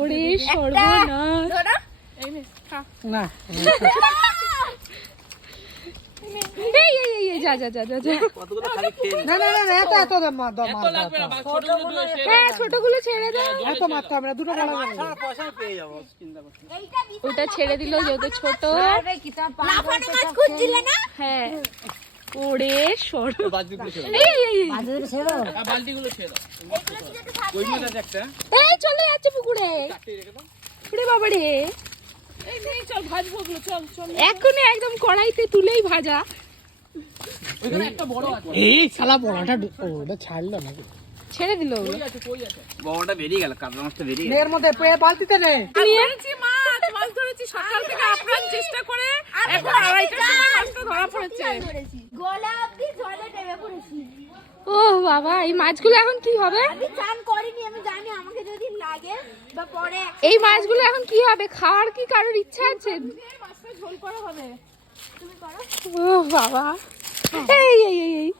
ওরে সর্বনাশ। না এই এই এই যা যা যা যা যা। কতগুলো খালি খেয়ে না না না এত এত হ্যাঁ ছোটগুলো ছেড়ে দাও। এত মারতে আমরা দুটো বড় বড় সারা পয়সা পেয়ে যাবো চিন্তা করছি ওটা ছেড়ে দিল যেহেতু ছোট। লাফানো মাছ খুঁজছিলে না? হ্যাঁ ওরে সর্ব। বালতিগুলো ছেড়ে এই এই এই বালতিগুলো ছেড়ে দাও ওই মাছ আছে একটা এই চলে যাচ্ছে পুকুরে। ওরে বাবা রে, এখনই একদম কড়াইতে তুলেই ভাজা। এই শালা বড়টা ওটা ছাড়লো নাকি ছেড়ে দিল ওগুলো। বড়টা বেরিয়ে গেল কাতলা মাছটা বেরিয়ে গেল এর মধ্যে বালতিতে নেই মাছ ধরেছি সকাল থেকে আপ্রাণ চেষ্টা করে, এখন আড়াইটার সময় মাছটা ধরা পড়েছে। গলা অবধি জলে নেমে পড়েছি। ও বাবা, এই মাছগুলো এখন কি হবে? আমি চান করিনি, আমি জানি আমাকে যদি লাগে বা পরে এই মাছগুলো এখন কি হবে? খাওয়ার কি কারোর ইচ্ছা আছে? মাছটা ঝোল করা হবে। তুমি করো। ও বাবা, এই এই এই এই